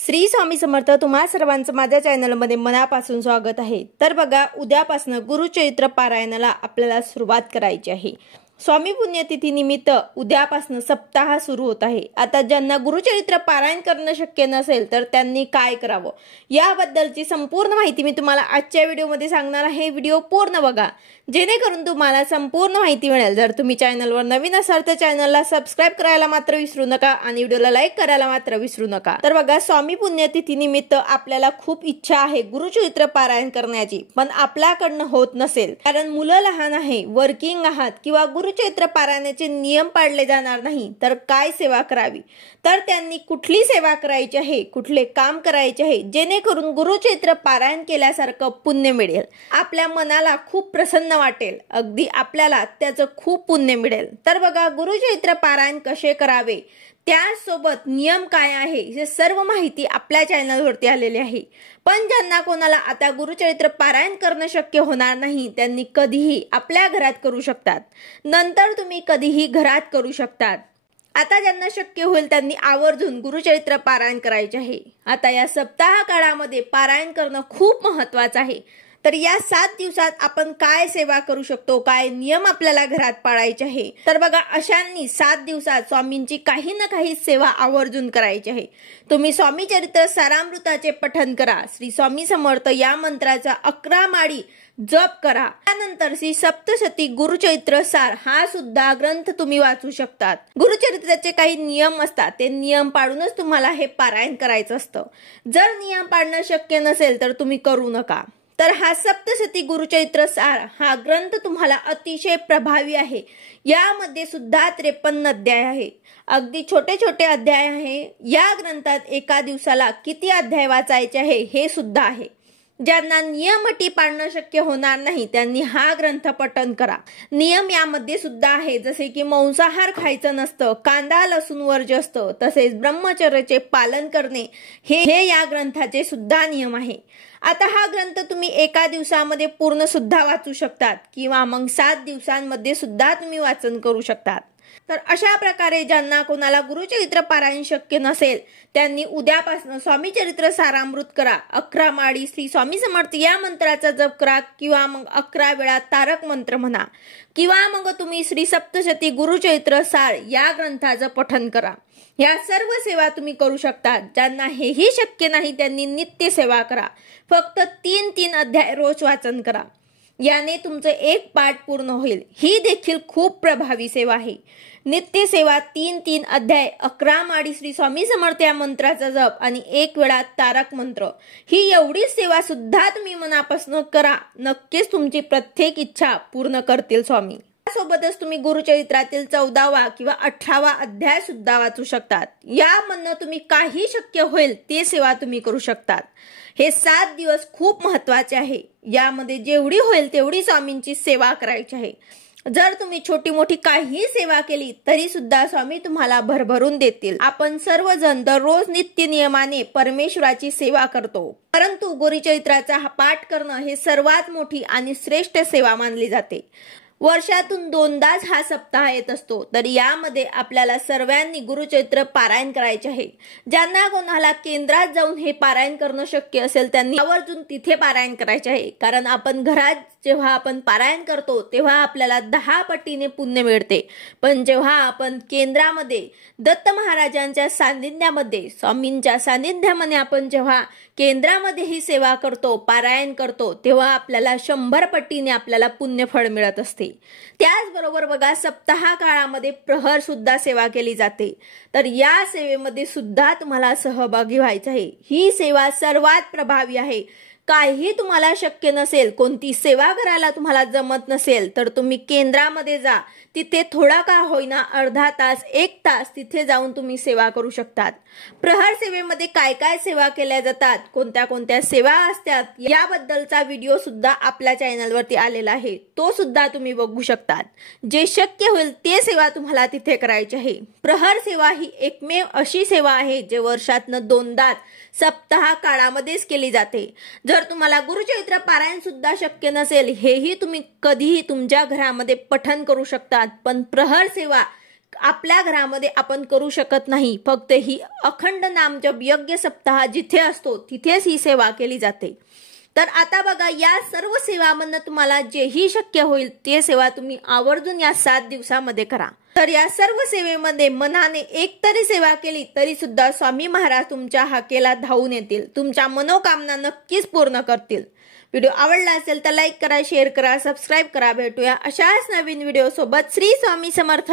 श्री स्वामी समर्थ तुम्हा सर्वांचं माझ्या चॅनलमध्ये मनापासून स्वागत आहे। तर बघा, उद्यापासून गुरुचरित्र पारायणाला आपल्याला सुरुवात करायची आहे। स्वामी पुण्यतिथी निमित्त उद्यापासून सप्ताह सुरू होत आहे। आता ज्यांना गुरुचरित्र पारायण करणं शक्य नसेल तर त्यांनी काय करावं याबद्दलची संपूर्ण माहिती मी तुम्हाला आजच्या व्हिडिओमध्ये सांगणार आहे। व्हिडिओ पूर्ण बघा जेणेकरून तुम्हाला संपूर्ण माहिती मिळेल। जर तुम्ही चॅनलवर नवीन असाल तर चॅनलला सबस्क्राइब करायला मात्र विसरू नका आणि व्हिडिओला लाईक करायला मात्र विसरू नका। तर बघा, स्वामी पुण्यतिथी निमित्त आपल्याला खूप इच्छा आहे गुरुचरित्र पारायण करण्याची, पण आपल्याकडनं होत नसेल कारण मुलं लहान आहे, वर्किंग आहात किंवा गुरुचरित्र पारायणाचे नियम पाळले जाणार नाही तर काय सेवा करावी, तर त्यांनी कुठली सेवा करायची आहे, कुठले काम करायचे आहे जेणेकरून गुरुचरित्र पारायण केल्यासारखं पुण्य मिळेल, आपल्या मनाला खूप प्रसन्न वाटेल, अगदी आपल्याला त्याचं खूप पुण्य मिळेल। तर बघा, गुरुचरित्र पारायण कसे करावे त्यासोबत नियम काय आहे हे सर्व माहिती आपल्या चॅनलवरती आलेली आहे। पण ज्यांना कोणाला आता गुरुचरित्र पारायण करणं शक्य होणार नाही त्यांनी कधीही आपल्या घरात करू शकतात, नंतर तुम्ही कधीही घरात करू शकतात। आता ज्यांना शक्य होईल त्यांनी आवर्जून गुरुचरित्र पारायण करायचे आहे। आता या सप्ताह काळामध्ये पारायण करणं खूप महत्त्वाचं आहे। तर या 7 दिवसात आपण काय सेवा करू शकतो, काय नियम आपल्याला घरात पाळायचे आहे, तर बघा, अशांनी 7 दिवसात स्वामींची काही ना काही सेवा आवर्जून करायची आहे। तुम्ही स्वामी चरित्र सारामृताचे पठण करा, श्री स्वामी समर्थ या मंत्राचा 11 माळी जप करा, त्यानंतर श्री सप्तशती गुरुचरित्र सार हा सुद्धा ग्रंथ तुम्ही वाचू शकतात। गुरुचरित्राचे काही नियम असतात, ते नियम पाळूनच तुम्हाला हे पारायण करायचं असतं। जर नियम पाळणं शक्य नसेल तर तुम्ही करू नका। तर हा सप्तशती गुरुचरित्र सार हा ग्रंथ तुम्हाला अतिशय प्रभावी आहे। यामध्ये सुद्धा 53 अध्याय आहे, अगदी छोटे छोटे अध्याय आहे। या ग्रंथात एका दिवसाला किती अध्याय वाचायचे आहे हे सुद्धा आहे। ज्यांना नियम अटी पाळणं शक्य होणार नाही त्यांनी हा ग्रंथ पठण करा। नियम यामध्ये सुद्धा आहे, जसे की मांसाहार खायचं नसतं, कांदा लसूण वर्ज्य असतं, तसेच ब्रह्मचर्याचे पालन करणे हे या ग्रंथाचे सुद्धा नियम आहे। आता हा ग्रंथ तुम्ही एका दिवसामध्ये पूर्ण सुद्धा वाचू शकतात किंवा मग 7 दिवसांमध्ये सुद्धा तुम्ही वाचन करू शकतात। तर अशा प्रकारे ज्यांना कोणाला गुरुचरित्र पारायण शक्य नसेल त्यांनी उद्यापासून स्वामी चरित्र सारामृत करा, 11 माळी श्री स्वामी समर्थ या मंत्राचा जप करा किंवा मग 11 वेळा तारक मंत्र म्हणा किंवा मग तुम्ही श्री सप्तशती गुरुचरित्र सार या ग्रंथाचं पठण करा। या सर्व सेवा तुम्ही करू शकता। ज्यांना हेही शक्य नाही त्यांनी नित्य सेवा करा, फक्त 3 अध्याय रोज वाचन करा, याने तुमचं एक पाठ पूर्ण होईल। ही देखील खूप प्रभावी सेवा आहे। नित्य सेवा 3 अध्याय, 11 माळी श्री स्वामी समर्थ या मंत्राचा जप आणि 1 वेळा तारक मंत्र, ही एवढी सेवा सुद्धा तुम्ही मनापासून करा, नक्कीच तुमची प्रत्येक इच्छा पूर्ण करतील स्वामी। सोबतच तुम्ही गुरुचरित्रातील 14वा किंवा 18वा अध्याय सुद्धा वाचू शकतात। यामधनं तुम्ही काही शक्य होईल ते सेवा तुम्ही करू शकतात। हे 7 दिवस खूप महत्त्वाचे आहे, यामध्ये जेवढी होईल तेवढी स्वामींची सेवा करायची आहे। जर तुम्ही छोटी मोठी काही सेवा केली तरी सुद्धा स्वामी तुम्हाला भरभरून देतील। आपण सर्वजण दररोज नित्य नियमाने परमेश्वराची सेवा करतो, परंतु गुरुचरित्राचा पाठ करणं हे सर्वात मोठी आणि श्रेष्ठ सेवा मानली जाते। वर्षातून 2दाच हा सप्ताह येत असतो, तर यामध्ये आपल्याला सर्वांनी गुरुचरित्र पारायण करायचे आहे। ज्यांना कोणाला केंद्रात जाऊन हे पारायण करणं शक्य असेल त्यांनी आवर्जून तिथे पारायण करायचे आहे, कारण आपण घरात जेव्हा आपण पारायण करतो तेव्हा आपल्याला 10 पटीने पुण्य मिळते, पण जेव्हा आपण केंद्रामध्ये दत्त महाराजांच्या सानिध्यामध्ये, स्वामींच्या सानिध्यामध्ये आपण जेव्हा केंद्रामध्ये ही सेवा करतो, पारायण करतो, तेव्हा आपल्याला 100 पटीने आपल्याला पुण्यफळ मिळत असते। त्याचबरोबर बघा, सप्ताह काळामध्ये प्रहर सुद्धा सेवा केली जाते, तर या सेवेमध्ये सुद्धा तुम्हाला सहभागी व्हायचं आहे। ही सेवा सर्वात प्रभावी आहे। काही तुम्हाला शक्य नसेल, कोणती सेवा करायला तुम्हाला जमत नसेल तर तुम्ही केंद्रामध्ये जा, तिथे थोडा का होईना अर्धा तास 1 तास तिथे जाऊन तुम्ही सेवा करू शकतात। प्रहर सेवेमध्ये काय काय सेवा केल्या जातात, कोणत्या कोणत्या सेवा असतात याबद्दलचा व्हिडिओ सुद्धा आपल्या चॅनलवरती आलेला आहे, तो सुद्धा तुम्ही बघू शकतात। जे शक्य होईल ते सेवा तुम्हाला तिथे करायची आहे। प्रहर सेवा ही एकमेव अशी सेवा आहे जे वर्षातनं 2दाच सप्ताह काळामध्येच केली जाते। जर तुम्हाला गुरुचरित्र पारायण सुद्धा शक्य नसेल, हेही तुम्ही कधीही तुमच्या घरामध्ये पठण करू शकतात, पण प्रहर सेवा आपल्या घरामध्ये आपण करू शकत नाही. फक्त ही अखंड नामजप यज्ञ सप्ताह जिथे असतो तिथेच ही सेवा केली जाते. तर आता बघा, या सर्व सेवांमधनं तुम्हाला जेही शक्य होईल ते सेवा तुम्ही आवर्जून या 7 दिवसामध्ये करा. तर या सर्व सेवेमध्ये मनाने एक तरी सेवा केली तरी सुद्धा स्वामी महाराज तुमच्या हाकेला धावून येतील, तुमच्या मनोकामना नक्कीच पूर्ण करतील. व्हिडिओ आवडला असेल तर लाईक करा, शेअर करा, सबस्क्राईब करा. भेटूया अशाच नवीन व्हिडिओ सोबत. श्री स्वामी समर्थ.